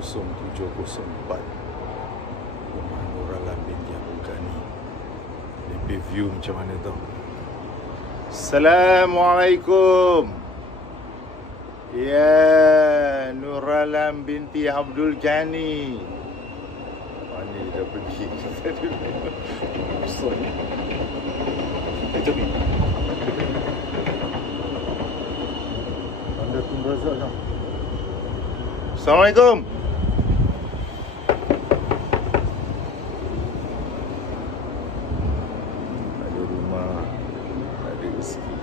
0704 rumah Nuralan binti Abdul Ghani. Lebih view macam mana tau. Assalamualaikum. Ya, Nuralan binti Abdul Ghani. Ni dia dah pergi. Besar ni. Jom. Anda Tun Razak tau. Assalamualaikum. Ada rumah, ada rezeki.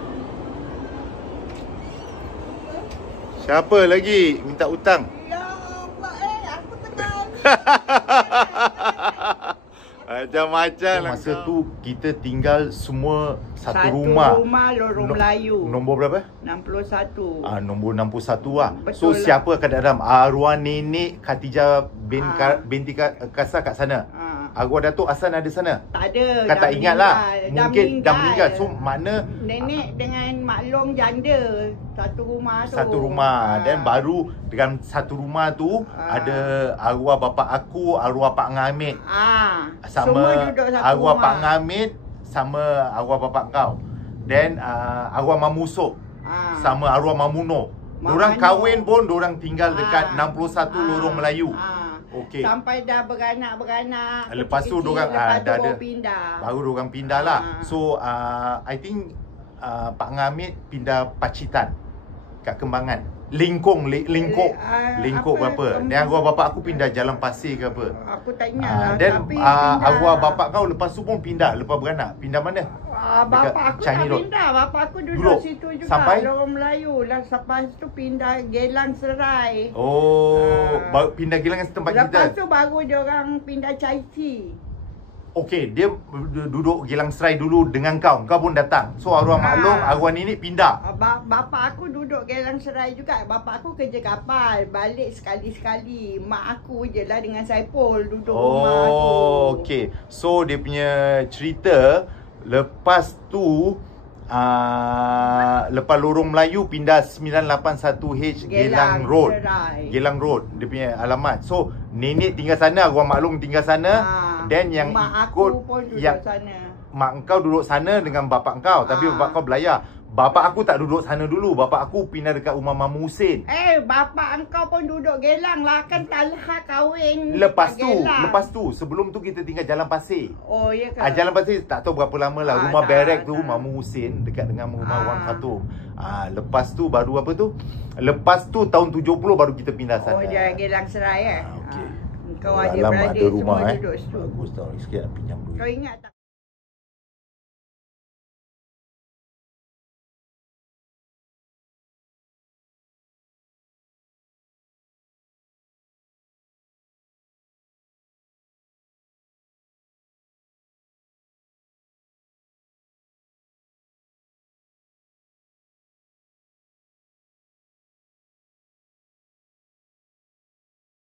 Siapa lagi minta hutang? Ya Allah, aku tengah ni. Macam-macam lah. Masa tu kita tinggal semua satu rumah. Satu rumah lorong Melayu. Nombor berapa? 61. Nombor 61 lah. So Betul lah. siapa kat dalam? Arwah nenek Khatijah binti Kasar kat sana. Arwah Datuk Hassan ada sana? Tak ada. Kan tak ingat lah. Mungkin dah meninggal. So meninggal. mana Nenek dengan Mak Long janda. Satu rumah tu. satu rumah. Dan baru dengan satu rumah tu ada arwah bapak aku, arwah Pak Ngamit. Semua Sama duduk satu arwah rumah. Pak Ngamit sama arwah bapak kau. Then arwah Mamusuk sama arwah Mamuno. Diorang kahwin pun diorang tinggal dekat 61 Lorong Melayu. Okey. Sampai dah beranak-beranak. Lepas tu diorang lepas tu dah baru ada pindah. Baru diorang pindah lah. So I think Pak Ngamit pindah Pacitan kat Kembangan. Lingkung berapa. Dan arwah bapak aku pindah Jalan Pasir ke apa. Aku tak ingat lah. Dan tapi pindah. arwah bapak kau lepas tu pun pindah. Lepas beranak. Pindah mana? Bapak aku Changi tak Road. pindah. Bapak aku duduk situ juga. Sampai? Lorong Melayu. Lepas tu pindah Gelang Serai. Pindah Gilang tempat kita. Lepas tu baru dia orang pindah Chai Chee. Okey, dia duduk Gilang Serai dulu dengan kau. Kau pun datang. So arwah Mak Long, arwah nenek pindah. Bapa aku duduk Gelang Serai juga. Bapa aku kerja kapal. Balik sekali-sekali. Mak aku je lah dengan Saipul duduk rumah tu. Okey. So dia punya cerita lepas tu lepas Lorong Melayu pindah 981H Gelang Road. Gelang Road dia punya alamat. So nenek tinggal sana, arwah Mak Long tinggal sana. Dan yang mak ikut aku pun duduk sana. Mak kau duduk sana dengan bapak kau. Tapi bapak kau belayar. Bapak aku tak duduk sana dulu. Bapak aku pindah dekat rumah Mamu Husin. Bapak engkau pun duduk Gelang lah. Kan Talha kahwin Lepas Gelang. tu sebelum tu kita tinggal Jalan Pasir. Oh ya ke? Jalan Pasir tak tahu berapa lama lah. Rumah barek tu Mamu Husin dekat dengan rumah Wan Khatum. Lepas tu baru apa tu? Lepas tu tahun 70 baru kita pindah sana. Oh dia Gelang Serai Okey. Kau ada Dalam beradik ada rumah semua duduk situ. Bagus tau. Sikit nak pinjam duit. Kau ingat tak?